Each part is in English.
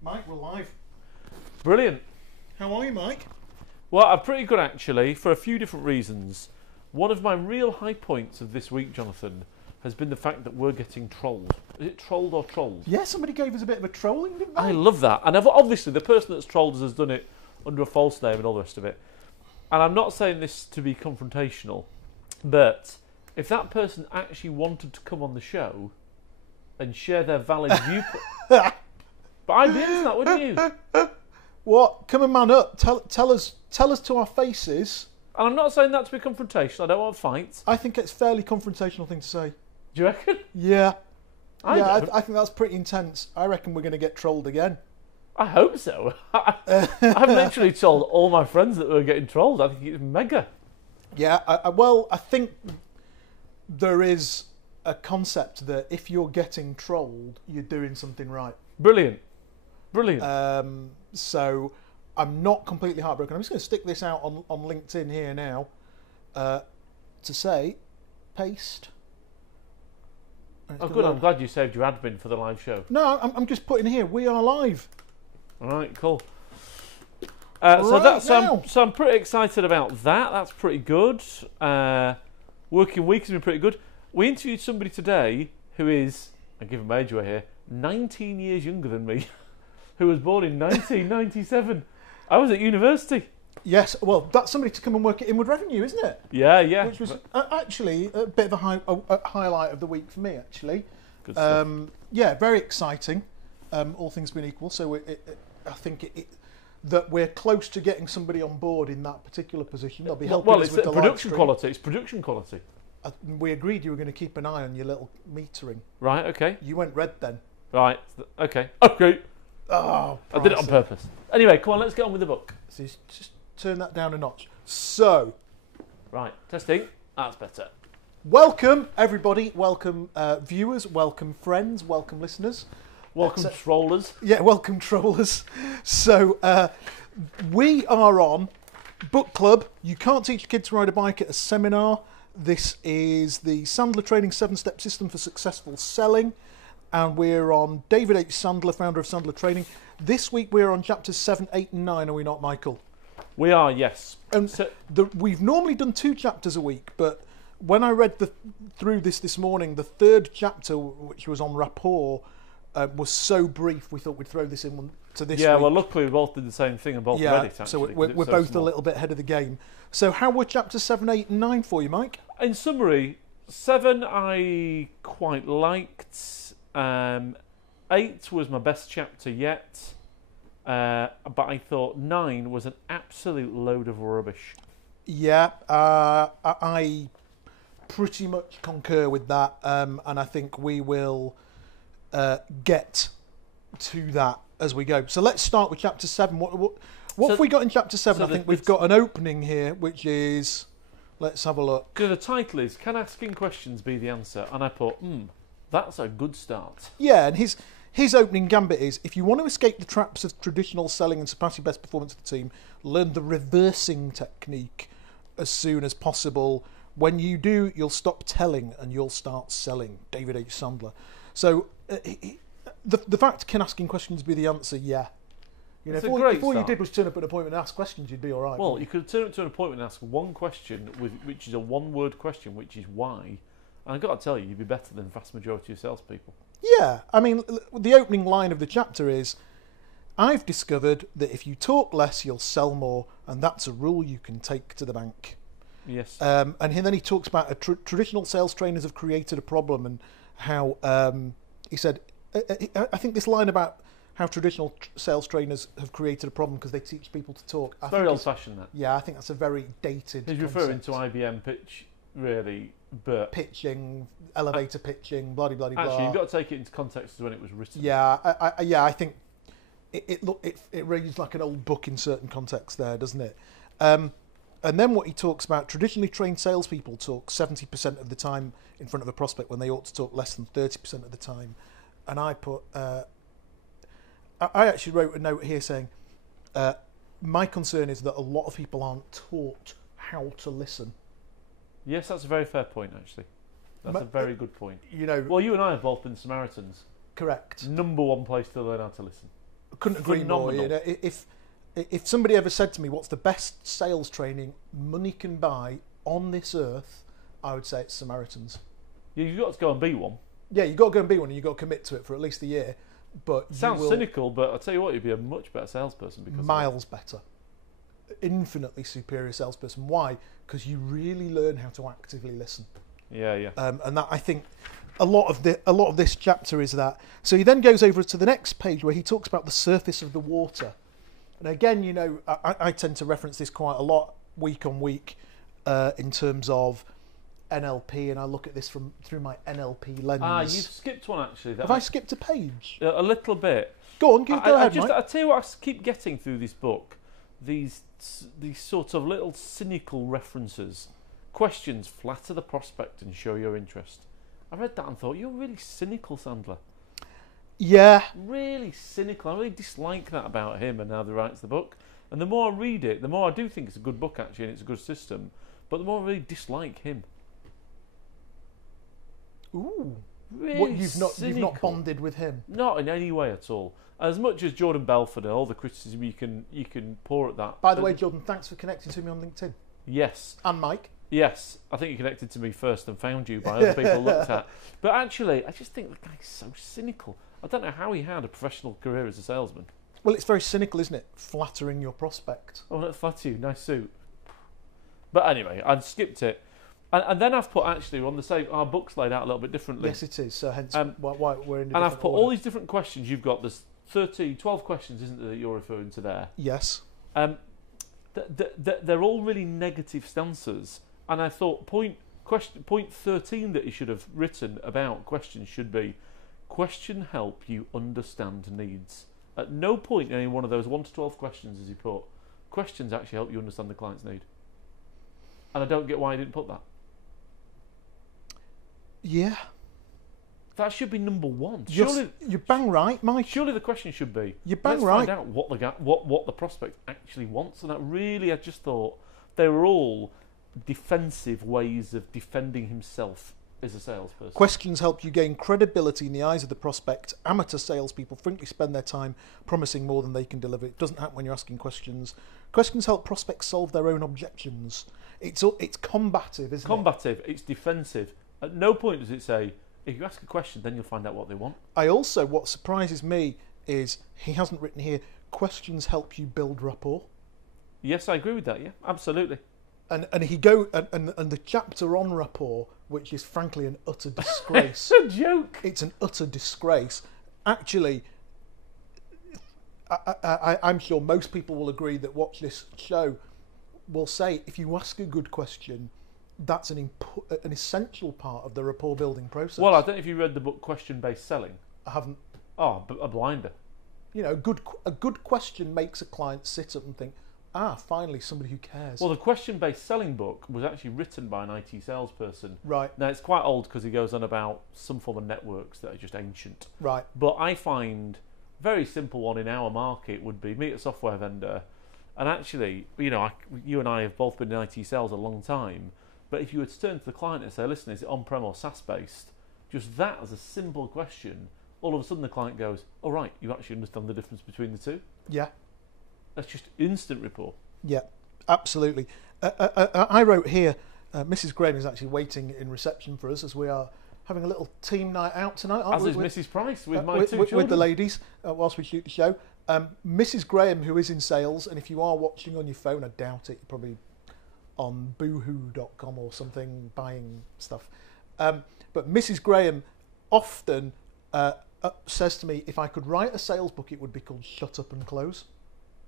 Mike, we're live. Brilliant. How are you, Mike? Well, I'm pretty good actually, for a few different reasons. One of my real high points of this week, Jonathan, has been the fact that we're getting trolled. Is it trolled or trolled? Yeah, somebody gave us a bit of a trolling, didn't they? I love that. And obviously the person that's trolled us has done it under a false name and all the rest of it. And I'm not saying this to be confrontational, but if that person actually wanted to come on the show and share their valid viewpoint... But I'd be into that, wouldn't you? What? Come and man up. Tell us to our faces. And I'm not saying that to be confrontational. I don't want to fight. I think it's a fairly confrontational thing to say. Do you reckon? Yeah. I think that's pretty intense. I reckon we're going to get trolled again. I hope so. I've literally told all my friends that we're getting trolled. I think it's mega. Yeah, I think there is a concept that if you're getting trolled, you're doing something right. Brilliant. So I'm not completely heartbroken. I'm just going to stick this out on LinkedIn here now to say, paste. Oh, good. I'm glad you saved your admin for the live show. No, I'm just putting here, we are live. All right, cool. Now. So I'm pretty excited about that. That's pretty good. Working week has been pretty good. We interviewed somebody today who is, I give him age away here, 19 years younger than me, who was born in 1997. I was at university. Yes, well, that's somebody to come and work at Inward Revenue, isn't it? Yeah. Which was actually a bit of a highlight of the week for me, actually. Good stuff. Yeah, very exciting, all things being equal. So I think that we're close to getting somebody on board in that particular position. They'll be helping us with the production live quality. It's production quality. We agreed you were going to keep an eye on your little metering. Right, okay. You went red then. Right, okay. Okay. Oh, I did it on purpose. Anyway, come on, let's get on with the book. So just turn that down a notch. So, right, testing. That's better. Welcome, everybody. Welcome, viewers. Welcome, friends. Welcome, listeners. Welcome, trollers. Yeah, welcome, trollers. So, we are on Book Club. You Can't Teach Kids to Ride a Bike at a Seminar. This is the Sandler Training 7-Step System for Successful Selling. And we're on David H. Sandler, founder of Sandler Training. This week we're on chapters 7, 8 and 9, are we not, Michael? We are, yes. And we've normally done 2 chapters a week, but when I read through this morning, the 3rd chapter, which was on rapport, was so brief we thought we'd throw this in to this week. Yeah, well, luckily we both did the same thing and both read it, actually. So we're both a little bit ahead of the game. So how were chapters 7, 8 and 9 for you, Mike? In summary, 7 I quite liked. 8 was my best chapter yet. But I thought 9 was an absolute load of rubbish. Yeah, I pretty much concur with that. And I think we will get to that as we go. So let's start with chapter 7. What have we got in chapter 7? I think we've got an opening here, which is... Let's have a look. The title is, Can Asking Questions Be the Answer? And I thought, that's a good start. Yeah, and his opening gambit is, if you want to escape the traps of traditional selling and surpass your best performance of the team, learn the reversing technique as soon as possible. When you do, you'll stop telling and you'll start selling. David H. Sandler. So the fact, can asking questions be the answer? Yeah. You know, if all you did was turn up at an appointment and ask questions, you'd be all right. Well, you could turn up to an appointment and ask one question, which is a one-word question, which is why. And I've got to tell you, you'd be better than the vast majority of salespeople. Yeah. I mean, the opening line of the chapter is, I've discovered that if you talk less, you'll sell more, and that's a rule you can take to the bank. Yes. And then he talks about traditional sales trainers have created a problem, and how he said, I think this line about how traditional sales trainers have created a problem because they teach people to talk. It's very old-fashioned, that. Yeah, I think that's a very dated He's referring to IBM pitch, really, but... Pitching, elevator pitching, blah, blah, blah. Actually, you've got to take it into context as when it was written. Yeah, I think it reads like an old book in certain contexts there, doesn't it? And then what he talks about, traditionally trained salespeople talk 70% of the time in front of a prospect when they ought to talk less than 30% of the time. And I put... I actually wrote a note here saying, my concern is that a lot of people aren't taught how to listen. Yes, that's a very fair point, actually. That's a very good point. You know, well, you and I have both been Samaritans. Correct. Number one place to learn how to listen. couldn't agree more. You know, if somebody ever said to me, "What's the best sales training money can buy on this earth?" I would say it's Samaritans. Yeah, you've got to go and be one. Yeah, you've got to go and be one, and you've got to commit to it for at least a year. But Sounds cynical, but I'll tell you what, you'd be a much better salesperson because miles better, infinitely superior salesperson. Why? Because you really learn how to actively listen. Yeah. And that, I think, a lot of this chapter is that. So he then goes over to the next page where he talks about the surface of the water. And again, you know, I tend to reference this quite a lot week on week in terms of NLP, and I look at this through my NLP lens. You've skipped one actually. Have I skipped a page? A little bit. Go on, go ahead, Mike. I tell you what, I keep getting through this book, these sort of little cynical references. Questions flatter the prospect and show your interest. I read that and thought, you're really cynical, Sandler. Yeah. Really cynical. I really dislike that about him and how he writes the book. And the more I read it, the more I do think it's a good book actually, and it's a good system. But the more I really dislike him. Ooh. Really What, you've not bonded with him? Not in any way at all. As much as Jordan Belford and all the criticism you can pour at that. By the way, Jordan, thanks for connecting to me on LinkedIn. Yes. And Mike. Yes, I think you connected to me first and found you by other people looked at. But actually, I just think the guy's so cynical. I don't know how he had a professional career as a salesman. Well, it's very cynical, isn't it? Flattering your prospect. Oh, that's flatter you. Nice suit. But anyway, I'd skipped it. And then I've put, actually, on the same, our book's laid out a little bit differently. Yes, it is. So hence why we're in a And I've put order. all these different questions. You've got, there's 12 questions, isn't there, that you're referring to there? Yes. They're all really negative stances. And I thought point 13 that he should have written about questions should be, question help you understand needs. At no point in any one of those 1 to 12 questions has he put, questions actually help you understand the client's need. And I don't get why he didn't put that. Yeah. That should be number one. Surely, you're bang right, Mike. Surely the question should be, you're bang let's right. find out what the prospect actually wants. And that really, I just thought they were all defensive ways of defending himself as a salesperson. Questions help you gain credibility in the eyes of the prospect. Amateur salespeople frequently spend their time promising more than they can deliver. It doesn't happen when you're asking questions. Questions help prospects solve their own objections. It's combative, isn't it? Combative. It's defensive. At no point does it say, if you ask a question, then you'll find out what they want. What surprises me is he hasn't written here, questions help you build rapport. Yes, I agree with that, yeah, absolutely. And the chapter on rapport, which is frankly an utter disgrace. It's a joke. It's an utter disgrace. Actually, I'm sure most people will agree that watch this show will say if you ask a good question, that's an essential part of the rapport building process. Well, I don't know if you read the book Question Based Selling. I haven't. Oh, a blinder. You know, a good question makes a client sit up and think, finally somebody who cares. Well, the question-based selling book was actually written by an IT salesperson. Right. Now, it's quite old because he goes on about some form of networks that are just ancient. Right. But I find a very simple one in our market would be meet a software vendor. And actually, you know, you and I have both been in IT sales a long time. But if you were to turn to the client and say, listen, is it on-prem or SaaS-based? Just that as a simple question, all of a sudden the client goes, oh, right, you actually understand the difference between the two? Yeah. That's just instant rapport. Yeah, absolutely. I wrote here, Mrs. Graham is actually waiting in reception for us as we are having a little team night out tonight, aren't we? As is Mrs. Price with my two children. With the ladies, whilst we shoot the show. Mrs. Graham, who is in sales, and if you are watching on your phone, I doubt it, you're probably on boohoo.com or something, buying stuff. But Mrs. Graham often says to me, if I could write a sales book, it would be called Shut Up and Close.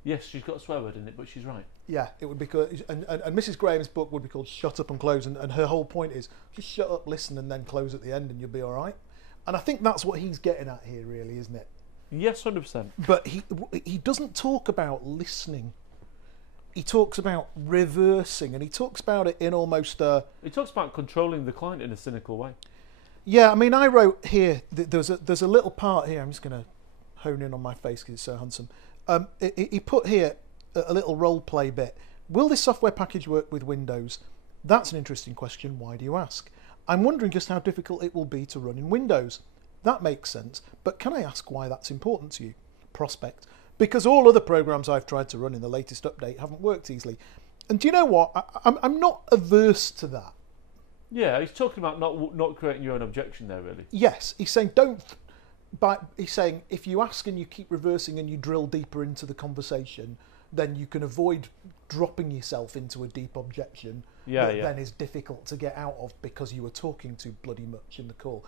Yes, she's got a swear word in it, but she's right. Yeah, it would be good. And Mrs. Graham's book would be called Shut Up and Close, and her whole point is just shut up, listen, and then close at the end, and you'll be all right. And I think that's what he's getting at here, really, isn't it? Yes, 100%. But he doesn't talk about listening. He talks about reversing, and he talks about it in almost He talks about controlling the client in a cynical way. Yeah, I mean, I wrote here. There's a little part here. I'm just going to hone in on my face because it's so handsome. He put here a little role play bit. Will this software package work with Windows? That's an interesting question. Why do you ask? I'm wondering just how difficult it will be to run in Windows. That makes sense, but can I ask why that's important to you? Prospect. because all other programs I've tried to run in the latest update haven't worked easily. And do you know what? I'm not averse to that. Yeah, he's talking about not creating your own objection there, really. Yes, he's saying he's saying if you ask and you keep reversing and you drill deeper into the conversation, then you can avoid dropping yourself into a deep objection that then is difficult to get out of because you were talking too bloody much in the call.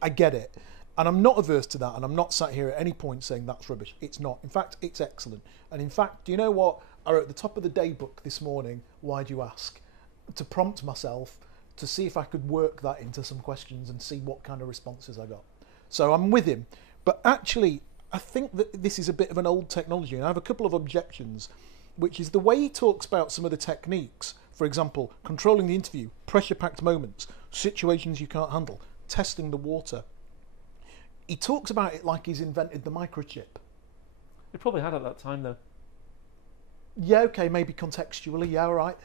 I get it. And I'm not averse to that, and I'm not sat here at any point saying that's rubbish. It's not. In fact, it's excellent. And in fact, do you know what? I wrote the top of the day book this morning, Why Do You Ask? To prompt myself to see if I could work that into some questions and see what kind of responses I got. So I'm with him. But actually, I think that this is a bit of an old technology, and I have a couple of objections, which is the way he talks about some of the techniques. For example, controlling the interview, pressure-packed moments, situations you can't handle, testing the water. He talks about it like he's invented the microchip. He probably had at that time, though. Yeah, okay, maybe contextually, yeah, all right.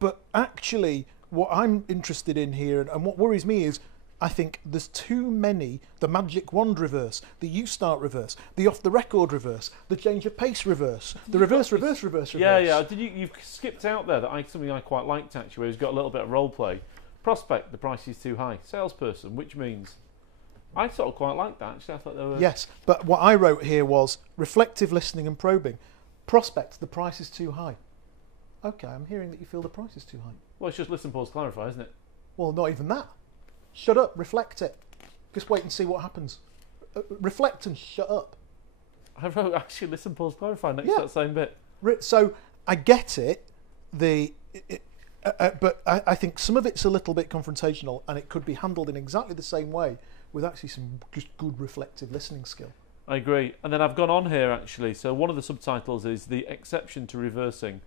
But actually, what I'm interested in here, and what worries me is, I think there's too many, the magic wand reverse, the U-start reverse, the off-the-record reverse, the change of pace reverse, the reverse. Yeah. You've skipped out there something I quite liked, actually, where he's got a little bit of role play. Prospect, the price is too high. Salesperson, which means... I sort of quite like that, actually. I thought they were... Yes, but what I wrote here was reflective listening and probing. Prospect, the price is too high. Okay, I'm hearing that you feel the price is too high. Well, it's just listen, pause, clarify, isn't it? Well, not even that. Shut up, reflect it. Just wait and see what happens. Reflect and shut up. I wrote, actually, listen, pause, clarify next to that same bit. So, I get it, but I think some of it's a little bit confrontational, and it could be handled in exactly the same way with actually some just good reflective listening skill. I agree. And then I've gone on here, actually. So one of the subtitles is the exception to reversing.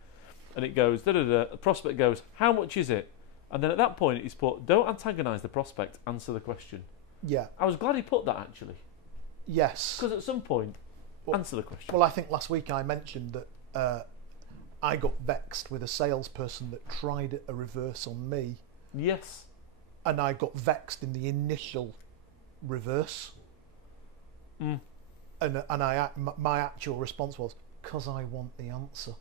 And it goes, the prospect goes, how much is it? And then at that point, he's put, don't antagonise the prospect, answer the question. Yeah. I was glad he put that, actually. Yes. Because at some point, answer the question. Well, I think last week I mentioned that I got vexed with a salesperson that tried a reverse on me. Yes. And I got vexed in the initial reverse. And my actual response was, because I want the answer.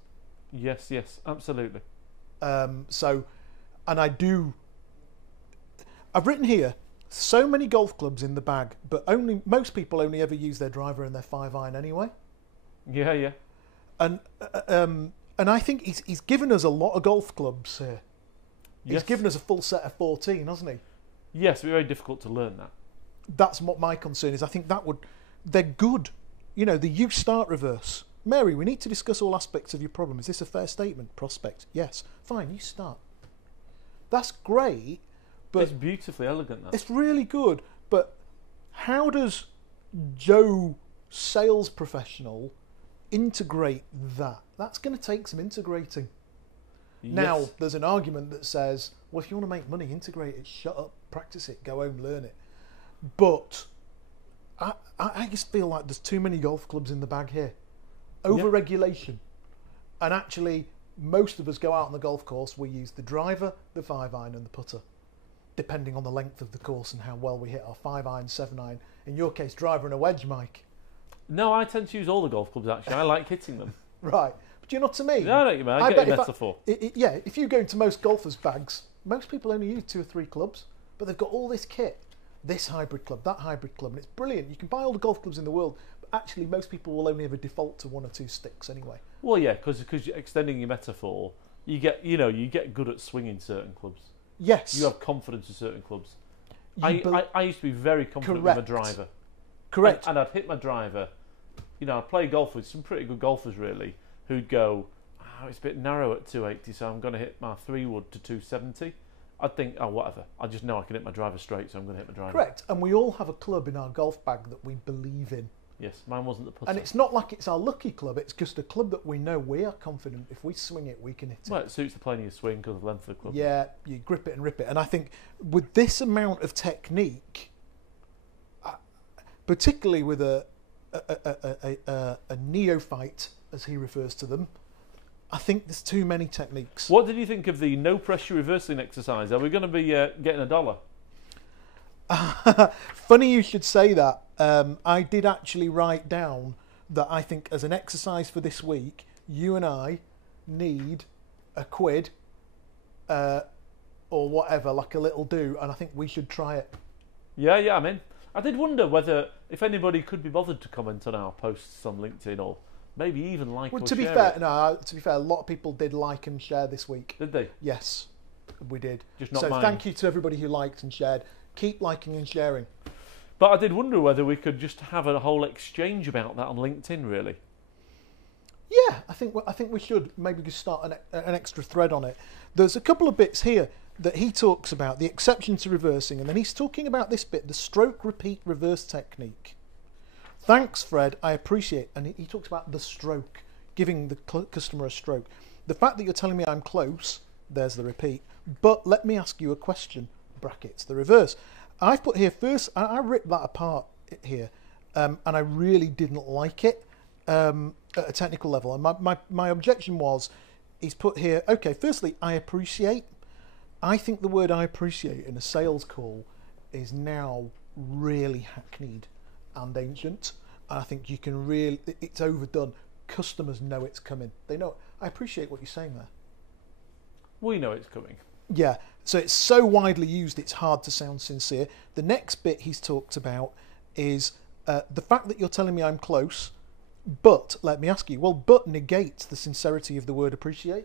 Yes, absolutely. And I've written here, so many golf clubs in the bag, but most people only ever use their driver and their 5-iron anyway. Yeah. And I think he's given us a lot of golf clubs here. He's given us a full set of 14, hasn't he? Yes, it'd be very difficult to learn that. That's what my concern is. I think they're good. You know, the U-start reverse. Mary, we need to discuss all aspects of your problem. Is this a fair statement? Prospect. Yes. Fine, you start. That's great, but... It's beautifully elegant, that. It's really good, but how does Joe, sales professional, integrate that? That's going to take some integrating. Yes. Now, there's an argument that says, well, if you want to make money, integrate it, shut up, practice it, go home, learn it. But I just feel like there's too many golf clubs in the bag here. Over-regulation. And actually, most of us go out on the golf course, we use the driver, the 5-iron and the putter, depending on the length of the course and how well we hit our 5-iron, 7-iron. In your case, driver and a wedge, Mike. No, I tend to use all the golf clubs, actually. I like hitting them. Right. But you know what I mean? No, I know what you mean. I get your metaphor. If you go into most golfers' bags, most people only use 2 or 3 clubs, but they've got all this kit. This hybrid club, that hybrid club, and it's brilliant. You can buy all the golf clubs in the world, but actually most people will only ever default to 1 or 2 sticks anyway. Well, yeah, because you're extending your metaphor, you get good at swinging certain clubs. Yes. You have confidence in certain clubs. I used to be very confident with my driver. Correct. And I'd hit my driver. I'd play golf with some pretty good golfers, really, who'd go, it's a bit narrow at 280, so I'm going to hit my 3-wood to 270. I'd think, whatever. I just know I can hit my driver straight, so I'm going to hit my driver. Correct. And we all have a club in our golf bag that we believe in. Yes, mine wasn't the putter. And it's not like it's our lucky club. It's just a club that we know we are confident if we swing it, we can hit it. Well, it suits the plane of your swing because of the length of the club. Yeah, you grip it and rip it. And I think with this amount of technique, particularly with a neophyte, as he refers to them, I think there's too many techniques. What did you think of the no pressure reversing exercise? Are we going to be getting $1? Funny you should say that. I did actually write down that I think as an exercise for this week, you and I need a quid or whatever, like a little do, and I think we should try it. Yeah, I'm in. I did wonder whether if anybody could be bothered to comment on our posts on LinkedIn or maybe even like Well, or to be share fair, it. no. To be fair, a lot of people did like and share this week. Did they? Yes, we did. Just not so mine. thank you to everybody who liked and shared. Keep liking and sharing. But I did wonder whether we could just have a whole exchange about that on LinkedIn, really. Yeah, I think we should maybe just start an extra thread on it. There's a couple of bits here that he talks about, the exception to reversing, and then he's talking about this bit, the stroke repeat reverse technique. Thanks, Fred, I appreciate. And he talks about the stroke, giving the customer a stroke. The fact that you're telling me I'm close, there's the repeat, but let me ask you a question, brackets, the reverse. I've put here first, I ripped that apart here, and I really didn't like it at a technical level. And my objection was, he's put here, okay, firstly, I appreciate. I think the word I appreciate in a sales call is now really hackneyed and ancient. And I think you can really, it's overdone. Customers know it's coming. They know, I appreciate what you're saying there. We know it's coming. Yeah, so it's so widely used it's hard to sound sincere. The next bit he's talked about is the fact that you're telling me I'm close, but, let me ask you, well, but negates the sincerity of the word appreciate.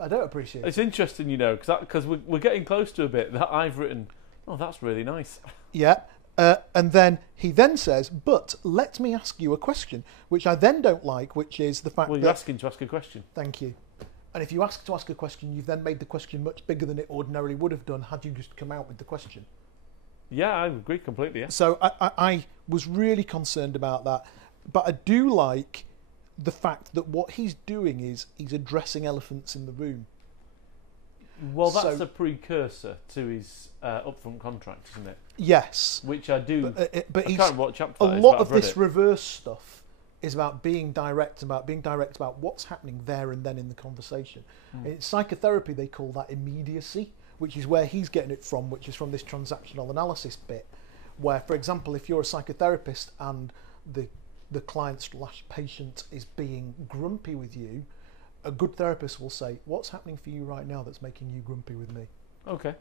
I don't appreciate it. It's interesting, you know, because we're getting close to a bit that I've written, oh, that's really nice. Yeah, and then he then says, but let me ask you a question, which I then don't like, which is the fact that... Well, you're asking to ask a question. Thank you. And if you ask to ask a question, you've then made the question much bigger than it ordinarily would have done had you just come out with the question. Yeah, I agree completely, yeah. So I was really concerned about that. But I do like the fact that what he's doing is he's addressing elephants in the room. Well, that's a precursor to his upfront contract, isn't it? Yes. Which I do... But I can't remember what chapter a that is, lot but of I've read this it. reverse stuff is about being direct about what's happening there and then in the conversation. In psychotherapy, they call that immediacy, which is where he's getting it from, which is from this transactional analysis bit, where, for example, if you're a psychotherapist and the client/patient is being grumpy with you, a good therapist will say, what's happening for you right now that's making you grumpy with me? Okay.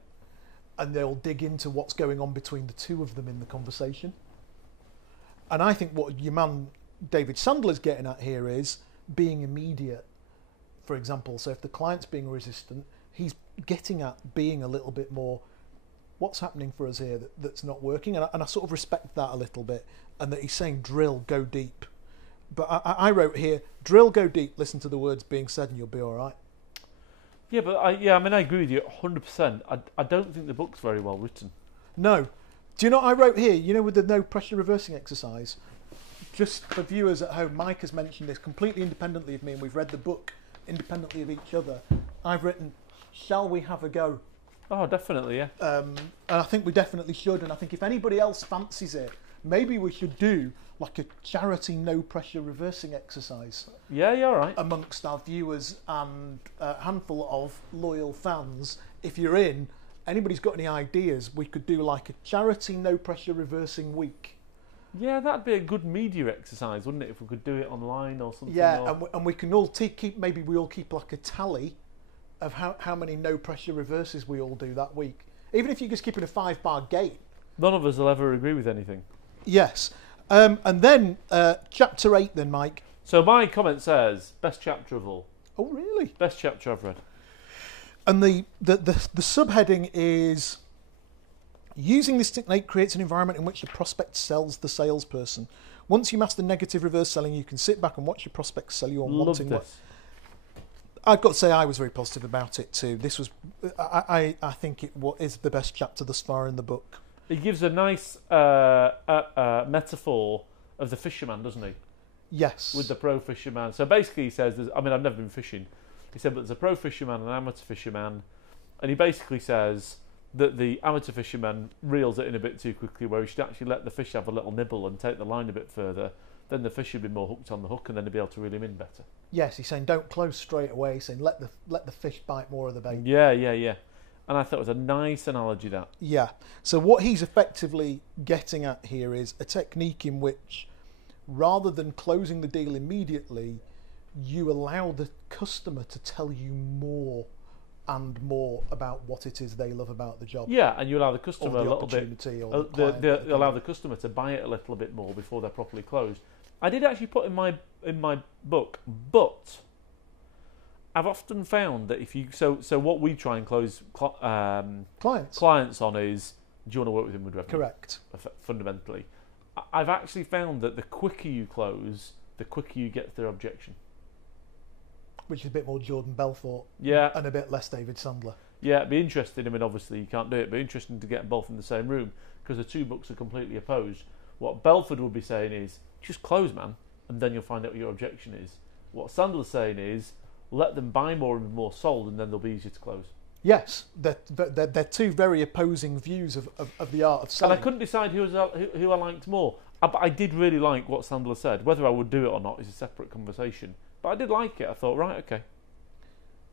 And they'll dig into what's going on between the two of them in the conversation. And I think what your man David Sandler's getting at here is being immediate, for example. So if the client's being resistant, he's getting at being a little bit more, what's happening for us here that's not working? And I sort of respect that a little bit, and that he's saying drill, go deep. But I wrote here, drill, go deep, listen to the words being said and you'll be all right. Yeah, but I agree with you 100%. I don't think the book's very well written. No. Do you know what I wrote here? You know, with the no pressure reversing exercise? Just for viewers at home, Mike has mentioned this completely independently of me, and we've read the book independently of each other. I've written, shall we have a go? Oh, definitely, yeah. And I think we definitely should, and I think if anybody else fancies it, maybe we should do like a charity no pressure reversing exercise. Yeah, you're all right. Amongst our viewers and a handful of loyal fans. If you're in, anybody's got any ideas, we could do like a charity no pressure reversing week. Yeah, that'd be a good media exercise, wouldn't it? If we could do it online or something. Yeah, and we can all keep maybe we all keep like a tally of how many no pressure reverses we all do that week. Even if you're just keeping a 5-bar gate. None of us will ever agree with anything. Yes. And then chapter 8 then, Mike. So my comment says, best chapter of all. Oh, really? Best chapter I've read. And the subheading is, using this technique creates an environment in which the prospect sells the salesperson. Once you master negative reverse selling, you can sit back and watch your prospects sell you on wanting what. I've got to say I was very positive about it too. This was, I think it is the best chapter thus far in the book. He gives a nice metaphor of the fisherman, doesn't he? Yes. With the pro fisherman. So basically he says, I've never been fishing. He said, but there's a pro fisherman and an amateur fisherman. And he basically says that the amateur fisherman reels it in a bit too quickly, where he should actually let the fish have a little nibble and take the line a bit further. Then the fish would be more hooked on the hook, and then he'd be able to reel him in better. Yes, he's saying don't close straight away. He's saying let the fish bite more of the bait. Yeah. And I thought it was a nice analogy, that. Yeah. So what he's effectively getting at here is a technique in which, rather than closing the deal immediately, you allow the customer to tell you more and more about what it is they love about the job. Yeah, and you allow the customer Or the a little bit. opportunity or the client. Allow the customer to buy it a little bit more before they're properly closed. I did actually put in my book, but I've often found that if you so what we try and close clients on is, do you want to work with them with revenue? Correct. Fundamentally, I've actually found that the quicker you close, the quicker you get their objection. Which is a bit more Jordan Belfort. Yeah. And a bit less David Sandler. Yeah, it'd be interesting. I mean, obviously you can't do it, but it'd be interesting to get them both in the same room because the two books are completely opposed. What Belford would be saying is, just close, man, and then you'll find out what your objection is. What Sandler's saying is, let them buy more and be more sold, and then they'll be easier to close. Yes, they're two very opposing views of the art of selling. And I couldn't decide who I liked more. But I did really like what Sandler said. Whether I would do it or not is a separate conversation. But I did like it. I thought, right, okay.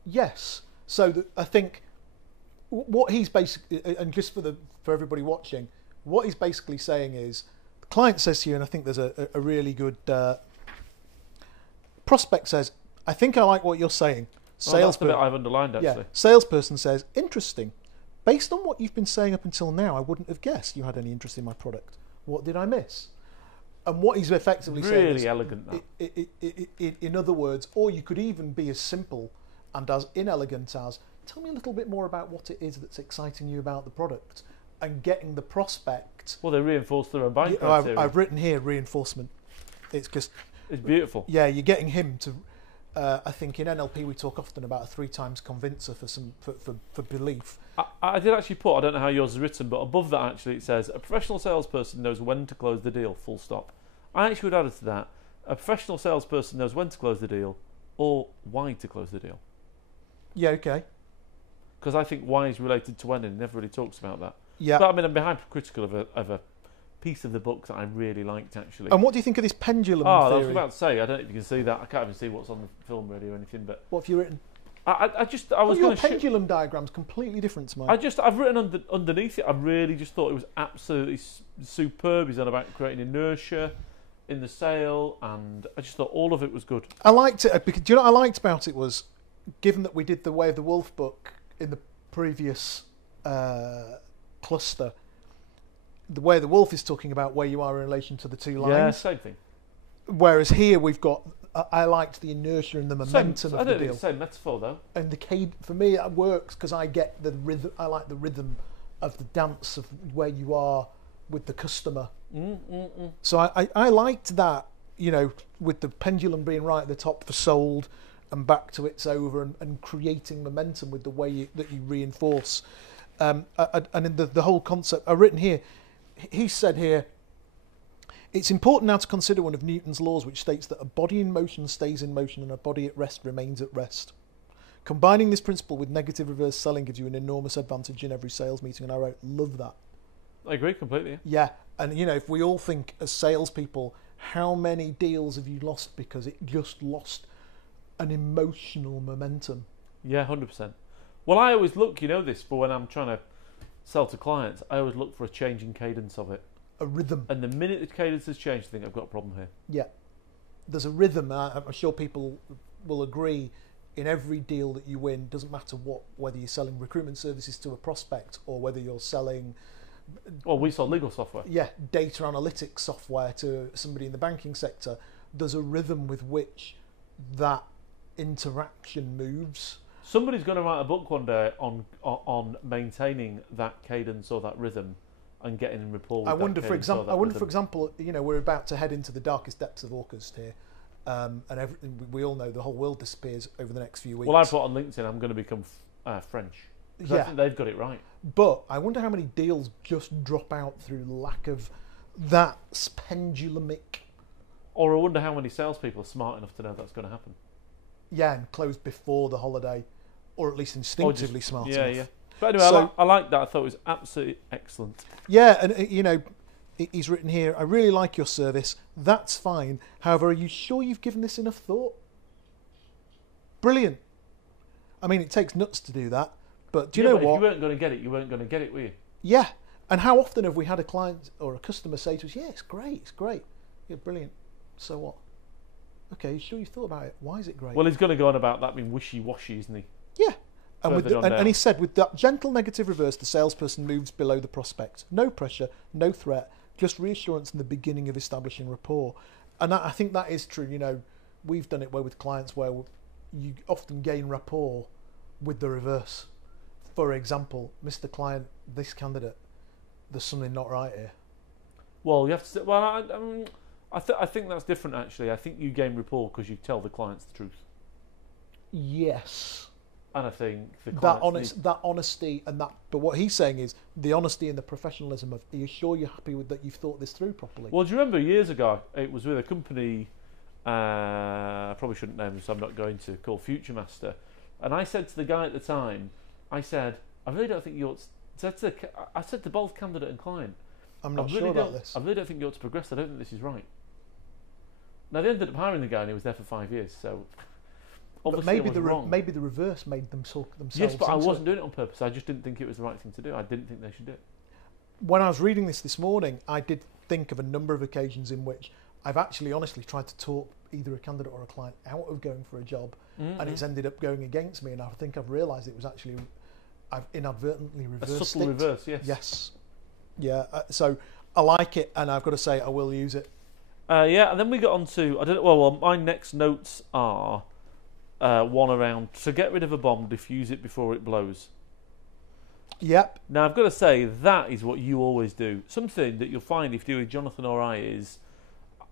Yes. So I think what he's basically, and just for everybody watching, what he's basically saying is, the client says to you, and I think there's a really good prospect says, I think I like what you're saying. That's the bit I've underlined, actually. Yeah. Salesperson says, interesting. Based on what you've been saying up until now, I wouldn't have guessed you had any interest in my product. What did I miss? And what he's effectively saying is... Really elegant, that. In other words, or you could even be as simple and as inelegant as, tell me a little bit more about what it is that's exciting you about the product, and getting the prospect... Well, they reinforce their own buying criteria. I've written here reinforcement. It's just... It's beautiful. Yeah, you're getting him to... I think in NLP we talk often about a 3 times convincer for belief. I did actually put, I don't know how yours is written, but above that actually it says, a professional salesperson knows when to close the deal, full stop. I actually would add it to that. A professional salesperson knows when to close the deal or why to close the deal. Yeah, okay. Because I think why is related to when, and he never really talks about that. Yeah. But I mean, I'm hypercritical of a piece of the book that I really liked, actually. And what do you think of this pendulum theory? theory? I was about to say, I don't know if you can see that. I can't even see what's on the film really or anything. But what have you written? I was your pendulum diagram's completely different to mine. I've written underneath it. I really just thought it was absolutely superb. He's on about creating inertia in the sale, and I just thought all of it was good. I liked it because, do you know what I liked about it was, given that we did the Way of the Wolf book in the previous cluster, the Way of the Wolf is talking about where you are in relation to the two lines. Yeah, same thing. Whereas here we've got, I liked the inertia and the momentum of the deal. I don't think it's the same metaphor though. And the for me it works because I get the rhythm. I like the rhythm of the dance of where you are with the customer. So I liked that, you know, with the pendulum being right at the top for sold and back to it's over, and creating momentum with the way that you reinforce. And in the whole concept, I've written here, he said here, it's important now to consider one of Newton's laws, which states that a body in motion stays in motion and a body at rest remains at rest. Combining this principle with negative reverse selling gives you an enormous advantage in every sales meeting, and I wrote, love that. I agree completely. Yeah, and you know, if we all think as salespeople, how many deals have you lost because it just lost an emotional momentum? Yeah, 100%. Well, I always look, you know this, for when I'm trying to sell to clients, I always look for a changing cadence of it. A rhythm. And the minute the cadence has changed, I think I've got a problem here. Yeah. There's a rhythm. I'm sure people will agree, in every deal that you win, doesn't matter whether you're selling recruitment services to a prospect or whether you're selling... Well, we sell legal software. Yeah, data analytics software to somebody in the banking sector. There's a rhythm with which that interaction moves. Somebody's going to write a book one day on maintaining that cadence or that rhythm and getting in rapport with I wonder, for rhythm. example, you know, we're about to head into the darkest depths of August here, and we all know the whole world disappears over the next few weeks. Well, I put on LinkedIn, I'm going to become French. Yeah. I think they've got it right. But I wonder how many deals just drop out through lack of that pendulumic. Or I wonder how many salespeople are smart enough to know that's going to happen. Yeah, and close before the holiday, or at least instinctively smart enough. Yeah. But anyway, I like that. I thought it was absolutely excellent. Yeah, and you know, he's written here, I really like your service. That's fine. However, are you sure you've given this enough thought? Brilliant. I mean, it takes nuts to do that. But do you know but what? If you weren't going to get it, you weren't going to get it, were you? Yeah. And how often have we had a client or a customer say to us, yeah, it's great. Yeah, brilliant. So what? Okay, sure you thought about it. Why is it great? Well, he's going to go on about that being wishy-washy, isn't he? Yeah. And he said, with that gentle negative reverse, the salesperson moves below the prospect. No pressure, no threat, just reassurance in the beginning of establishing rapport. And I think that is true. You know, we've done it with clients where you often gain rapport with the reverse. For example, Mr. Client, this candidate, there's something not right here. Well, you have to say, well, I think that's different, actually. I think you gain rapport because you tell the clients the truth. Yes. And I think that honesty and that. But what he's saying is the honesty and the professionalism of, are you sure you're happy with that? You've thought this through properly. Well, do you remember years ago? It was with a company. I probably shouldn't name them, so I'm not going to. Called Future Master, and I said to the guy at the time, I said, I really don't think you ought to. I said to both candidate and client, I'm not sure about this. I really don't think you ought to progress. I don't think this is right. Now they ended up hiring the guy, and he was there for 5 years. So. But maybe the reverse made them talk themselves. Yes, but I wasn't doing it on purpose. I just didn't think it was the right thing to do. I didn't think they should do it. When I was reading this morning, I did think of a number of occasions in which I've actually honestly tried to talk either a candidate or a client out of going for a job, and it's ended up going against me. And I think I've realised it was actually I've inadvertently reversed a subtle reverse. Yes. Yes. Yeah. So I like it, and I've got to say I will use it. Yeah, and then we got on to well, my next notes are. One around, so get rid of a bomb, diffuse it before it blows. Yep. Now, I've got to say, that is what you always do. Something that you'll find if you do with Jonathan or I is,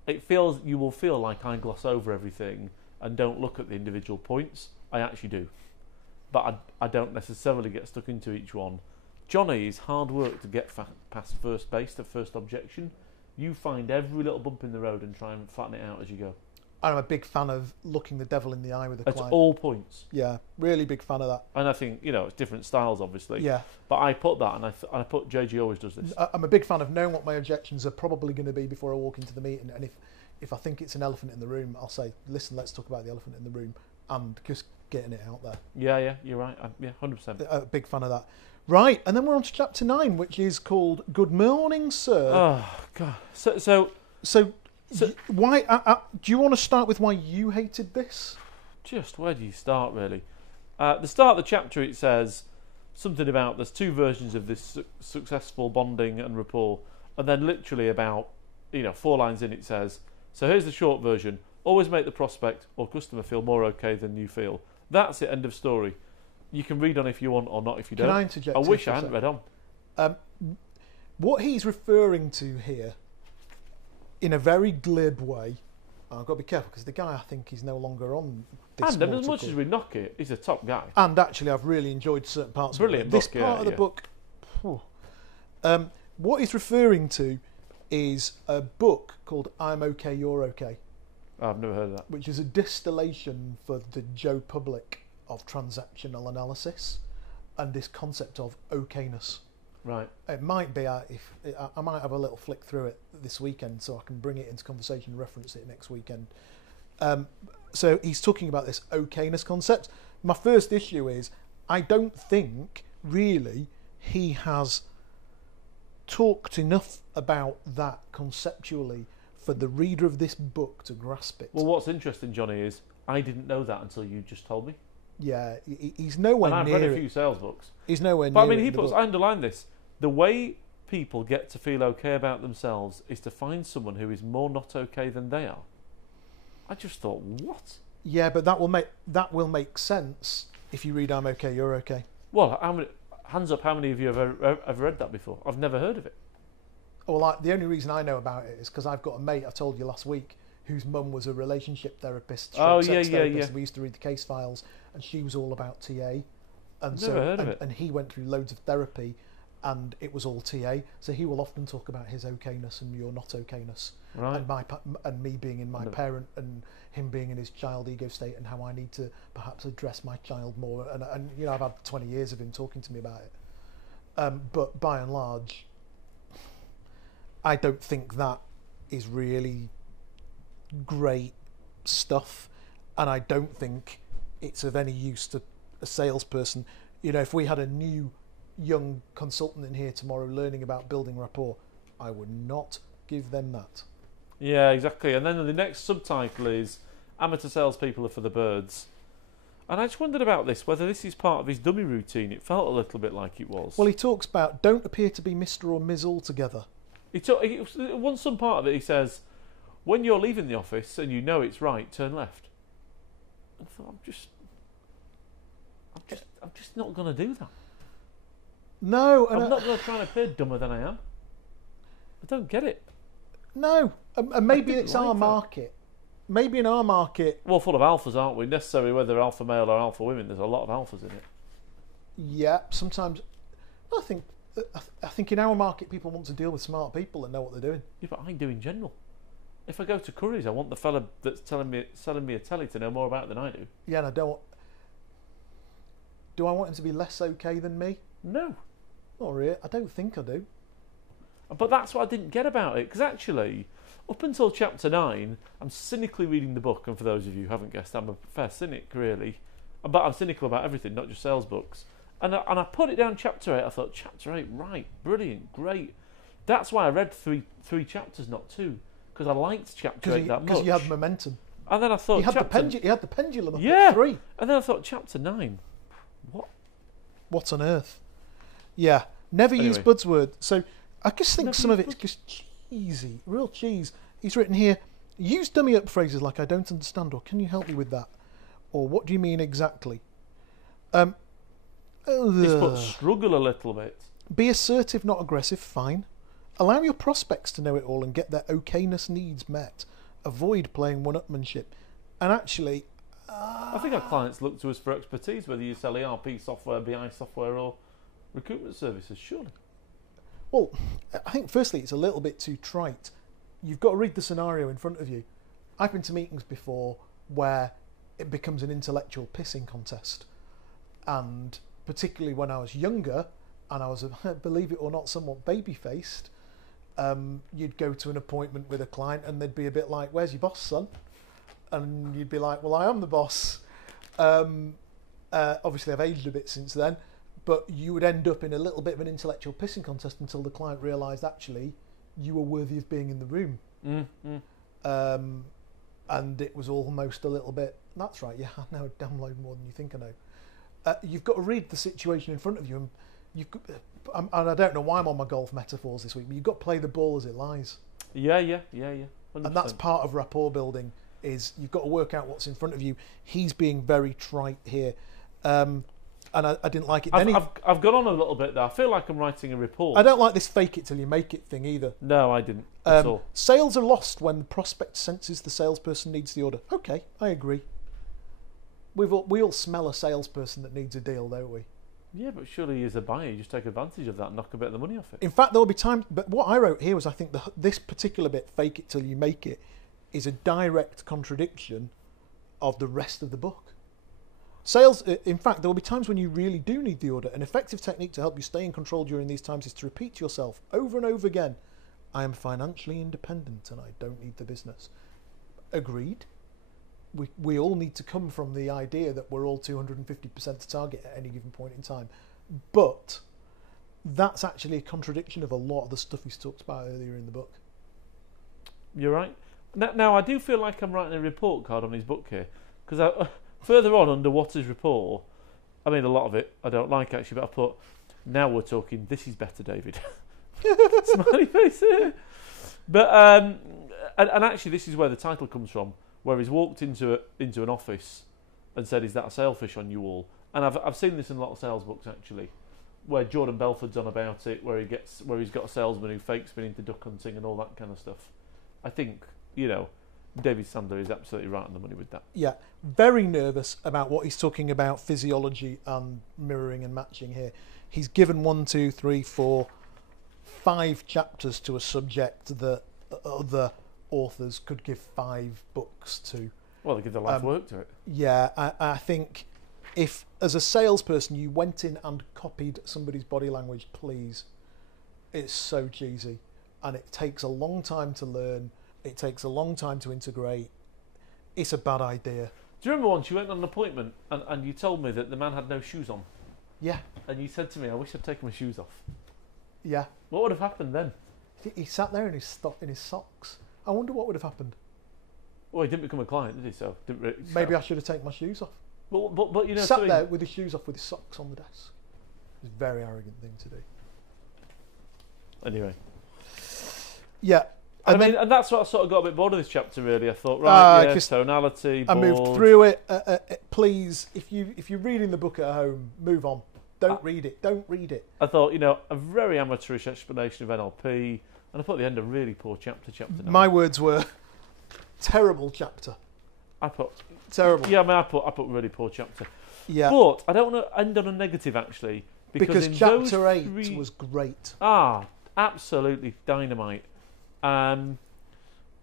you will feel like I gloss over everything and don't look at the individual points. I actually do. But I don't necessarily get stuck into each one. Johnny is hard work to get past first base, the first objection. You find every little bump in the road and try and flatten it out as you go. I'm a big fan of looking the devil in the eye with a client. At all points. Yeah, really big fan of that. And I think, it's different styles, obviously. Yeah. But I put that, and I put JG always does this. I'm a big fan of knowing what my objections are probably going to be before I walk into the meeting. And if I think it's an elephant in the room, I'll say, listen, let's talk about the elephant in the room, and just getting it out there. Yeah, you're right. 100%. A big fan of that. Right, and then we're on to chapter 9, which is called Good Morning, Sir. Oh, God. So why? Do you want to start with why you hated this? Just where do you start, really? The start of the chapter, it says something about there's two versions of this successful bonding and rapport, and then literally about 4 lines in it says, so here's the short version: always make the prospect or customer feel more okay than you feel. That's it. End of story. You can read on if you want or not if you don't. Can I interject? I wish I hadn't read on. What he's referring to here, in a very glib way, I've got to be careful because the guy, I think, he's no longer on this. And as much as we knock it, he's a top guy. And actually, I've really enjoyed certain parts Brilliant of it. Book, This part of the book. What he's referring to is a book called I'm OK, You're OK. I've never heard of that. Which is a distillation for the Joe Public of transactional analysis and this concept of okayness. Right. It might be, I might have a little flick through it this weekend so I can bring it into conversation and reference it next weekend. So he's talking about this okayness concept. My first issue is I don't think really he has talked enough about that conceptually for the reader of this book to grasp it. Well, what's interesting, Johnny, is I didn't know that until you just told me. Yeah, he's nowhere near it. And I've read a few sales books. He's nowhere near it. But I mean, I underline this. The way people get to feel okay about themselves is to find someone who is more not okay than they are. I just thought, what? Yeah, but that will make sense if you read I'm OK, You're OK. Well, hands up, how many of you have ever read that before? I've never heard of it. Well, the only reason I know about it is because I've got a mate, I told you last week, whose mum was a relationship therapist. Sex therapist. We used to read the case files, and she was all about TA. And never heard of it. And he went through loads of therapy, and it was all TA. So he will often talk about his okayness and your not okayness, right? And me being in my parent and him being in his child ego state, and how I need to perhaps address my child more. And I've had 20 years of him talking to me about it. But by and large, I don't think that is really great stuff, and I don't think it's of any use to a salesperson You know, if we had a new young consultant in here tomorrow learning about building rapport, I would not give them that. Yeah, exactly. And then the next subtitle is Amateur Salespeople Are for the Birds. And I just wondered about this, whether this is part of his dummy routine. It felt a little bit like it was. Well, he talks about don't appear to be Mr. or Ms. altogether. Some part of it, he says, when you're leaving the office and you know it's right, turn left. And I thought, I'm just not going to do that. No. I'm not going to try and appear dumber than I am. I don't get it. No. And maybe it's our market. Maybe in our market... Well, full of alphas, aren't we? Necessarily whether alpha male or alpha women, there's a lot of alphas in it. Yeah, sometimes... I think in our market people want to deal with smart people and know what they're doing. Yeah, but I do in general. If I go to Curry's, I want the fella that's selling me a telly to know more about it than I do. Yeah, and I don't... Do I want him to be less okay than me? No. Not really. I don't think I do. But that's what I didn't get about it, because actually, up until chapter 9, I'm cynically reading the book, and for those of you who haven't guessed, I'm a fair cynic, really. But I'm cynical about everything, not just sales books. And I put it down chapter 8, I thought, chapter 8, right, brilliant, great. That's why I read three chapters, not 2, because I liked chapter 8 that much. Because you had momentum. And then I thought... You had the pendulum up at 3. And then I thought, chapter 9, what on earth? Yeah, never use buzzwords. So I just think some of it's just cheesy, real cheese. He's written here, use dummy up phrases like I don't understand, or can you help me with that? Or what do you mean exactly? He's put struggle a little bit. Be assertive, not aggressive, fine. Allow your prospects to know it all and get their okayness needs met. Avoid playing one-upmanship. And actually... I think our clients look to us for expertise, whether you sell ERP software, BI software, or recruitment services, surely. Well, I think firstly it's a little bit too trite. You've got to read the scenario in front of you. I've been to meetings before where it becomes an intellectual pissing contest. And particularly when I was younger, and I was, believe it or not, somewhat baby-faced, you'd go to an appointment with a client and they'd be a bit like, where's your boss, son? And you'd be like, well, I am the boss. Obviously, I've aged a bit since then, but you would end up in a little bit of an intellectual pissing contest until the client realised, actually, you were worthy of being in the room. And it was almost a little bit, that's right, yeah, I know a damn load more than you think I know. You've got to read the situation in front of you, and I don't know why I'm on my golf metaphors this week, but you've got to play the ball as it lies. Yeah. 100%. And that's part of rapport building, is you've got to work out what's in front of you. He's being very trite here. And I didn't like it. I've gone on a little bit there. I feel like I'm writing a report. I don't like this fake it till you make it thing either. No, I didn't at all. Sales are lost when the prospect senses the salesperson needs the order. Okay, I agree. We all smell a salesperson that needs a deal, don't we? Yeah, but surely as a buyer, you just take advantage of that and knock a bit of the money off it. In fact, there will be times... But what I wrote here was, I think this particular bit, fake it till you make it, is a direct contradiction of the rest of the book. Sales, in fact, there will be times when you really do need the order. An effective technique to help you stay in control during these times is to repeat to yourself over and over again, I am financially independent and I don't need the business. Agreed. We all need to come from the idea that we're all 250% to target at any given point in time. But that's actually a contradiction of a lot of the stuff he's talked about earlier in the book. You're right. Now I do feel like I'm writing a report card on his book here, because further on under what is rapport, I mean a lot of it I don't like actually, but I put, now we're talking, this is better, David. Smiley face here. But and actually this is where the title comes from, where he's walked into an office and said, is that a sailfish on you all? And I've seen this in a lot of sales books actually, where Jordan Belford's on about it, where he's got a salesman who fakes being into duck hunting and all that kind of stuff. I think, David Sandler is absolutely right on the money with that. Yeah, very nervous about what he's talking about, physiology and mirroring and matching here. He's given 1, 2, 3, 4, 5 chapters to a subject that other authors could give 5 books to. Well, they give their life work to it. Yeah, I think if, as a salesperson, you went in and copied somebody's body language, please, it's so cheesy. And it takes a long time to learn. It takes a long time to integrate. It's a bad idea. Do you remember once you went on an appointment and you told me that the man had no shoes on? Yeah, and you said to me, "I wish I'd taken my shoes off." yeah. What would have happened then? He sat there in his socks. I wonder what would have happened. Well, he didn't become a client, did he? So Maybe I should have taken my shoes off. But you know, Sat there with his shoes off with his socks on the desk. It's a very arrogant thing to do. Anyway. Yeah. And that's what I sort of got a bit bored of this chapter. Really, I thought, right, tonality. I moved through it. Please, if you're reading the book at home, move on. Don't read it. Don't read it. I thought, a very amateurish explanation of NLP, and I put at the end a really poor chapter 9. My words were terrible chapter. I put terrible. Yeah, I put really poor chapter. Yeah. But I don't want to end on a negative actually, because chapter 8 was great. Absolutely dynamite. And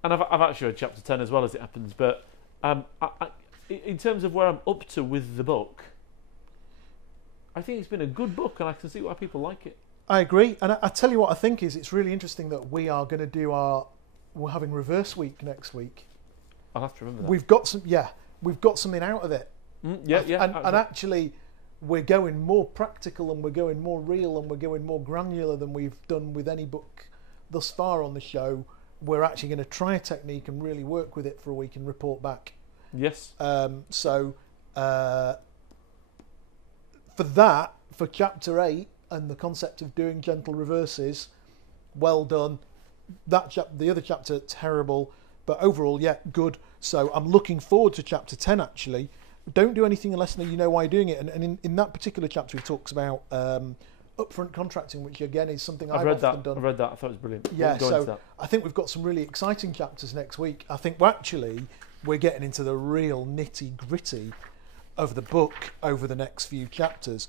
I've actually read chapter 10 as well, as it happens. But in terms of where I'm up to with the book, I think it's been a good book, and I can see why people like it. I agree, and I tell you what I think is it's really interesting that we are going to do we're having reverse week next week. I'll have to remember that. We've got something out of it. And actually, we're going more practical, and we're going more real, and we're going more granular than we've done with any book thus far on the show. We're actually going to try a technique and really work with it for a week and report back. Yes. For chapter 8 and the concept of doing gentle reverses, well done. The other chapter, terrible, but overall, good. So I'm looking forward to chapter 10. Actually, don't do anything unless you know why you're doing it. And in that particular chapter, he talks about upfront contracting, which again is something I've often done. I've read that. I thought it was brilliant. Yeah, so I think we've got some really exciting chapters next week. I think we're getting into the real nitty gritty of the book over the next few chapters.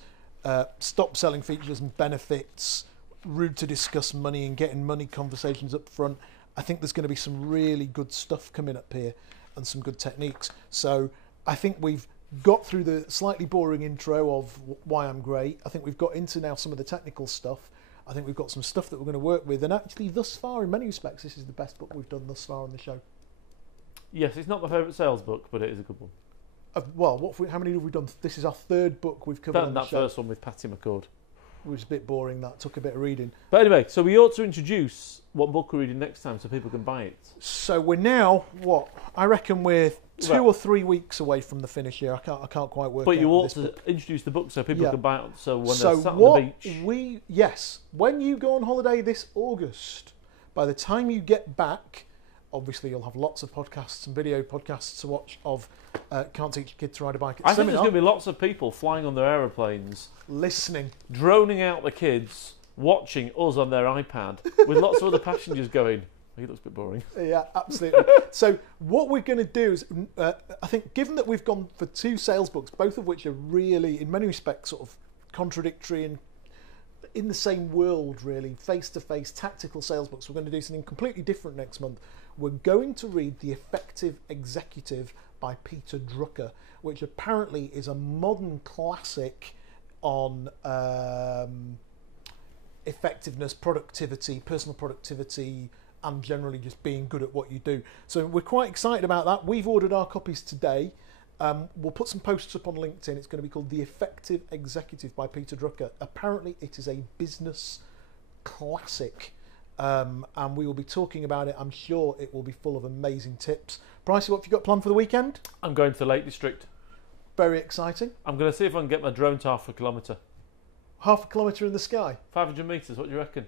Stop selling features and benefits, rude to discuss money and getting money conversations up front. I think there's going to be some really good stuff coming up here and some good techniques. So I think we've got through the slightly boring intro of why I'm great. I think we've got into now some of the technical stuff. I think we've got some stuff that we're going to work with. And actually, thus far, in many respects, this is the best book we've done thus far on the show. Yes, it's not my favourite sales book, but it is a good one. How many have we done? This is our third book we've covered on the show. That first one with Patty McCord. It was a bit boring. That took a bit of reading. But anyway, so we ought to introduce what book we're reading next time so people can buy it. So we're now, I reckon we're 2 or 3 weeks away from the finish here. I can't quite work out. But you ought to introduce the book so people can buy it. So when they're sat on the beach. When you go on holiday this August, by the time you get back, obviously you'll have lots of podcasts and video podcasts to watch of Can't Teach Your Kid to Ride a Bike at I think there's going to be lots of people flying on their aeroplanes, listening, droning out the kids, watching us on their iPad, with lots of other passengers going, he looks a bit boring. Yeah, absolutely. So what we're going to do is, I think, given that we've gone for 2 sales books, both of which are really, in many respects, sort of contradictory and in the same world, really, face-to-face tactical sales books, we're going to do something completely different next month. We're going to read The Effective Executive by Peter Drucker, which apparently is a modern classic on effectiveness, productivity, personal productivity, and generally just being good at what you do. So we're quite excited about that. We've ordered our copies today. We'll put some posts up on LinkedIn. It's going to be called The Effective Executive by Peter Drucker. Apparently it is a business classic. And we will be talking about it. I'm sure it will be full of amazing tips. Pricey, what have you got planned for the weekend? I'm going to the Lake District. Very exciting. I'm going to see if I can get my drone to half a kilometre. Half a kilometre in the sky? 500 metres, what do you reckon?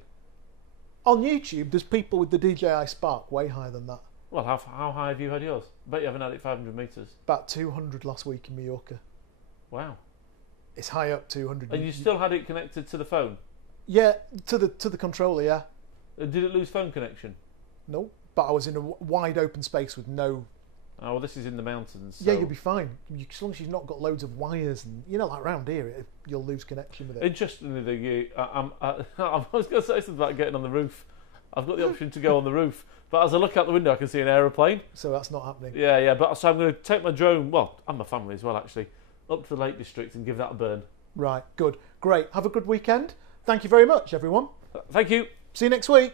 On YouTube, there's people with the DJI Spark way higher than that. Well, how high have you had yours? I bet you haven't had it 500 metres. About 200 last week in Mallorca. Wow. It's high up 200. And you still had it connected to the phone? Yeah, to the controller, yeah. Did it lose phone connection? No, but I was in a wide open space with no... Oh, well, this is in the mountains. So... Yeah, you'll be fine. As long as you've not got loads of wires and, like around here, you'll lose connection with it. Interestingly, I was going to say something about getting on the roof. I've got the option to go on the roof, but as I look out the window, I can see an aeroplane. So that's not happening. Yeah, but so I'm going to take my drone, and my family as well, actually, up to the Lake District and give that a burn. Right, good. Great. Have a good weekend. Thank you very much, everyone. Thank you. See you next week.